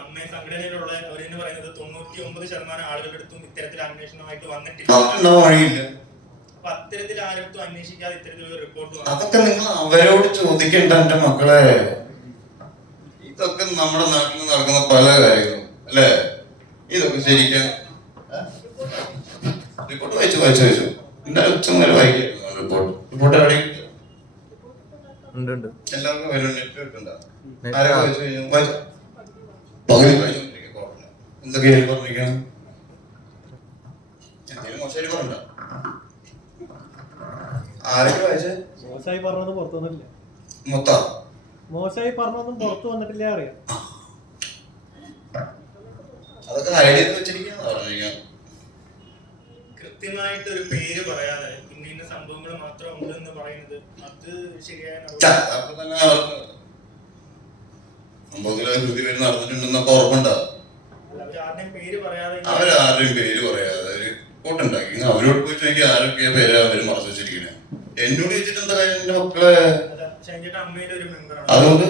അമ്മയെ സംഘടനയിലുള്ള അവരെന്ന് പറയുന്നത് 99% ആളുകളുടെ അടുത്തും ഇത്തരത്തിൽ അന്വേഷണമായിട്ട് വന്നിട്ടില്ല. അപ്പൊ അത്തരത്തിൽ ആരെടുത്തും അന്വേഷിക്കാതെ ഇത്തരത്തിലുള്ള റിപ്പോർട്ട് അതൊക്കെ നിങ്ങൾ അവരോട് ചോദിക്കേണ്ട എന്റെ മക്കളെ. ഇതൊക്കെ നമ്മുടെ നാട്ടിൽ നടക്കുന്ന പല കാര്യങ്ങളും അല്ലേ? ഇതൊക്കെ ശരിക്കും റിപ്പോർട്ട് വായിച്ചു ഇന്നലെ ഉച്ചനേരം വായിക്കുന്നു. റിപ്പോർട്ട് എവിടെ എല്ലാവർക്കും വരും. നെറ്റ് കിട്ടണ്ട. ആരൊക്കെ വായിച്ചു കഴിഞ്ഞു? പകുതി വായിച്ചോണ്ടിരിക്കുക. എന്തൊക്കെയായി പറഞ്ഞിരിക്കണം? എന്തെങ്കിലും മോശമായിട്ട് പറഞ്ഞ ആരൊക്കെ വായിച്ചേ? മോശമായി പറഞ്ഞതും പുറത്തു വന്നിട്ടില്ല. മൊത്തം മോശമായി പറഞ്ഞതും പുറത്തു വന്നിട്ടില്ല അറിയാം. അതൊക്കെ ഹൈഡ് ചെയ്ത് വെച്ചിരിക്കുന്ന പറഞ്ഞിരിക്കാം. കൃത്യമായിട്ട് ഒരു പേര് പറയാതെ ഇന്ന സംഭവങ്ങൾ മാത്രം ഉണ്ടെന്ന് പറയുന്നത് അത് ശരിയായ സംഭവത്തില് കൃതി പേര് നടന്നിട്ടുണ്ടെന്നൊക്കെ ഓർമ്മണ്ടാ. അവരാരുടെയും പേര് പറയാതെ ഒരു റിപ്പോർട്ടുണ്ടാക്കി അവരോട് പോയി ചോദിക്കുക ആരൊക്കെയാ പേര് അവര് മറച്ചു വെച്ചിരിക്കുന്നത്. എന്നോട് ചോദിച്ചിട്ട് എന്താ കാര്യം? എന്റെ മക്കളെ അമ്മയുടെ ഒരു മെമ്പറാണ്. അതുകൊണ്ട്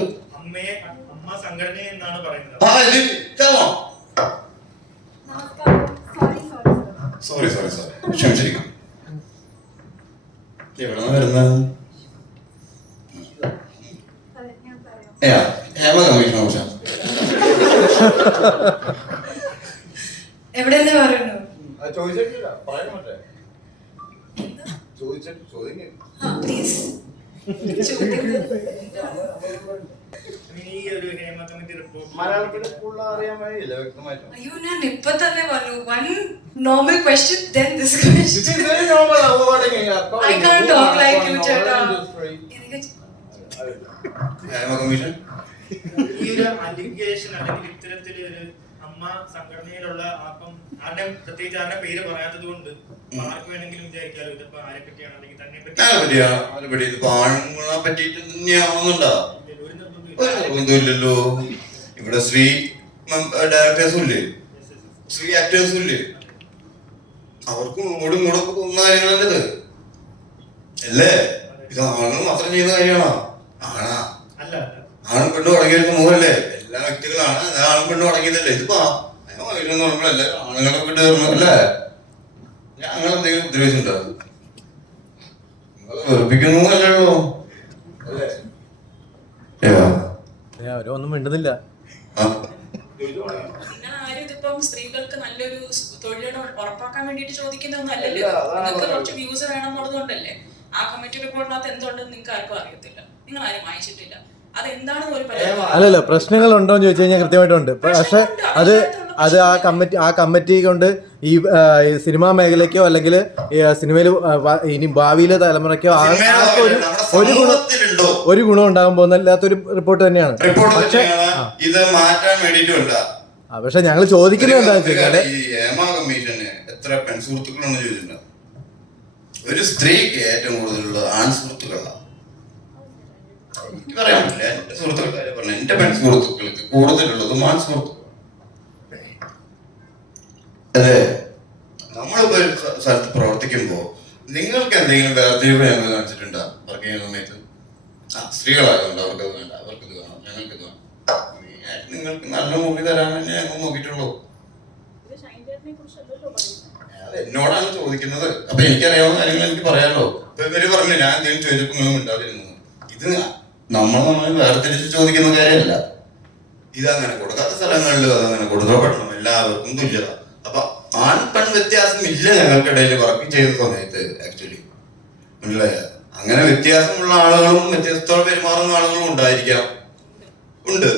അമ്മ സംഘടന എന്നാണ് പറയുന്നത്. സോറി ക്ഷമിച്ചിരിക്കും. എവിടെ വരുന്നത്? ഹേമ കമ്മീഷൻ ഓഫീസാ. എവിടെ പറയുന്നു? ചോദിച്ചിട്ടില്ല, പറയാൻ പറ്റേ? ചോദിക്കും. മലയാളത്തിൽ അറിയാൻ വഴിയില്ല വ്യക്തമായിട്ട്. അയ്യോ ഞാൻ ഇപ്പൊ തന്നെ പറഞ്ഞു. One normal question then this question. It is very normal avoiding it. I can't talk like you ചേട്ടാ. ഹേമ കമ്മീഷൻ ഈ ഒരു അലിഗേഷൻ അല്ലെങ്കിൽ ഇത്തരത്തില് ഒരു അമ്മ സംഘടനയിലുള്ള അപ്പം പ്രത്യേകിച്ച് ആരുടെ പേര് പറയാത്തത് കൊണ്ട് ആർക്ക് വേണമെങ്കിലും വിചാരിക്കാലോ ഇതിപ്പോ ആരെ പറ്റിയാണ് അല്ലെങ്കിൽ തന്നെ പറ്റി ഇതിപ്പോ ആണുങ്ങളെ പറ്റിയിട്ട് തന്നെയാവുന്നുണ്ടോ? നിർബന്ധമില്ലല്ലോ. ഇവിടെ സ്ത്രീ ഡയറക്ടേഴ്സും ഇല്ലേ, സ്ത്രീ ആക്ടേഴ്സും ഇല്ലേ? അവർക്കും ഇങ്ങോട്ടൊക്കെ തോന്നുന്ന കാര്യങ്ങളല്ലത് അല്ലേ? ഇത് ആണുങ്ങൾ മാത്രം ചെയ്യുന്ന കാര്യമാണോ? ആണും പെണ്ണും അടങ്ങിയ സമൂഹമല്ലേ? എല്ലാ വ്യക്തികളാണ്. ആണും പെണ്ണും അടങ്ങിയതല്ലേ? ഇതിപ്പോ നമ്മളല്ലേ ആണുങ്ങളെ വിട്ട് അല്ലേ? ഞങ്ങൾ എന്തെങ്കിലും ഉദ്ദേശിച്ചിട്ടുണ്ടോ? വെറുപ്പിക്കുന്നു അല്ലല്ലോ അല്ലേ? ഒന്നും മിണ്ടുന്നില്ല. സ്ത്രീകൾക്ക് നല്ലൊരു തൊഴിൽ ഉറപ്പാക്കാൻ വേണ്ടിട്ട് ചോദിക്കുന്നൊന്നല്ലല്ലോ. നിങ്ങൾക്ക് കുറച്ച് വ്യൂസ് വേണം എന്നുള്ളതുകൊണ്ടല്ലേ. ആ കമ്മിറ്റി റിപ്പോർട്ടിനകത്ത് എന്തുണ്ടെന്ന് നിങ്ങൾക്ക് ആർക്കും അറിയത്തില്ല. നിങ്ങൾ ആരും വായിച്ചിട്ടില്ല. അതെന്താണെന്ന് ഒരു അല്ലല്ലോ. പ്രശ്നങ്ങൾ ഉണ്ടോ എന്ന് ചോദിച്ചു കഴിഞ്ഞാൽ കൃത്യമായിട്ടുണ്ട്. പക്ഷെ അത് ആ കമ്മിറ്റി കൊണ്ട് ഈ സിനിമാ മേഖലയ്ക്കോ അല്ലെങ്കിൽ സിനിമയിൽ ഇനി ഭാവിയിലെ തലമുറയ്ക്കോ ഒരു ഗുണം ഉണ്ടാകാൻ പോകുന്നില്ലാത്തൊരു റിപ്പോർട്ട് തന്നെയാണ്. പക്ഷെ ഇത് മാറ്റാൻ വേണ്ടിയിട്ടുണ്ട്. പക്ഷെ ഞങ്ങൾ ചോദിക്കുന്നത് എന്താണെന്ന് വെച്ചാല് എത്ര പെൺസുഹൃത്തുക്കളാണ് ചോദിച്ചിട്ടുണ്ട്. ഒരു സ്ത്രീക്ക് ഏറ്റവും കൂടുതലുള്ള ആൺ സുഹൃത്തുക്കളാണ്. എനിക്ക് പറയാൻ പറ്റില്ല. എന്റെ സുഹൃത്തുക്കളുടെ പറഞ്ഞു എന്റെ പെൺസുഹൃത്തുക്കൾക്ക് കൂടുതലുള്ളതും ആൺ സുഹൃത്തുക്കൾ അതെ. നമ്മളിപ്പോ ഒരു സ്ഥലത്ത് പ്രവർത്തിക്കുമ്പോ നിങ്ങൾക്ക് എന്തെങ്കിലും വേർതിരിവ് ഞങ്ങൾ കാണിച്ചിട്ടുണ്ടോ? വർക്ക് ചെയ്യുന്ന സമയത്ത് സ്ത്രീകളായതുകൊണ്ട് അവർക്കത് വേണ്ട, അവർക്കത് വേണം, ഞങ്ങൾക്കത് വേണം. നിങ്ങൾക്ക് നല്ല മൂവി തരാമെന്ന് ഞങ്ങൾ നോക്കിയിട്ടുള്ളൂ. എന്നോടാണ് ചോദിക്കുന്നത്. അപ്പൊ എനിക്കറിയാവുന്ന കാര്യങ്ങൾ എനിക്ക് പറയാമല്ലോ. ഇപ്പൊ ഇവര് പറഞ്ഞു ഞാൻ എന്തെങ്കിലും ചോദിച്ചപ്പോ നിങ്ങൾ ഉണ്ടാവിരുന്നു. ഇത് നമ്മളെ വേർതിരിച്ച് ചോദിക്കുന്ന കാര്യമല്ല. ഇതങ്ങനെ കൊടുക്കാത്ത സ്ഥലങ്ങളിൽ അതങ്ങനെ കൊടുക്കപ്പെടണം. എല്ലാവർക്കും തുല്യത. അപ്പൊ ആൺ പെൺ വ്യത്യാസം ഇല്ല ഞങ്ങൾക്കിടയിൽ വർക്ക് ചെയ്യുന്ന സമയത്ത്. ആക്ച്വലി മനസ്സിലായ അങ്ങനെ വ്യത്യാസമുള്ള ആളുകളും വ്യത്യസ്തത്തോടെ പെരുമാറുന്ന ആളുകളും ഉണ്ടായിരിക്കാം, ഉണ്ട്.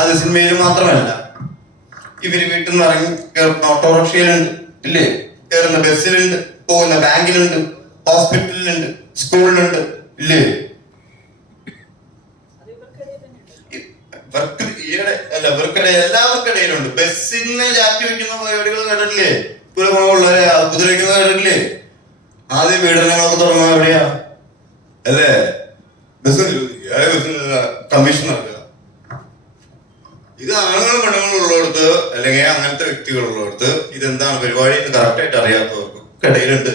അത് സിനിമയിൽ മാത്രമല്ല. ഇവര് വീട്ടിൽ നിന്ന് ഇറങ്ങി കയറുന്ന ഓട്ടോറിക്ഷയിലുണ്ട് ഇല്ലേ, കയറുന്ന ബസ്സിലുണ്ട്, പോകുന്ന ബാങ്കിലുണ്ട്, ഹോസ്പിറ്റലിലുണ്ട്, സ്കൂളിലുണ്ട് ഇല്ലേ? ഇവർക്കിടെ എല്ലാവർക്കിടയിലുണ്ട്. ബസ്സിന് ചാറ്റി വെക്കുന്ന പരിപാടികൾ കേട്ടിട്ടില്ലേ? കുലമുള്ളവരെ ഉപദ്രവിക്കുന്നത് കേട്ടിട്ടില്ലേ? ആദ്യം പീഡനങ്ങളൊക്കെ തുടങ്ങുക എവിടെയാ അല്ലേ? ബസ് കമ്മീഷൻ നടക്കുക. ഇത് ആണുങ്ങളും പെണ്ണുങ്ങളും ഉള്ളിടത്ത് അല്ലെങ്കിൽ അങ്ങനത്തെ വ്യക്തികളുള്ളിടത്ത് ഇതെന്താണ് പരിപാടി എന്ന് കറക്റ്റായിട്ട് അറിയാത്തവർക്കും ഇടയിലുണ്ട്.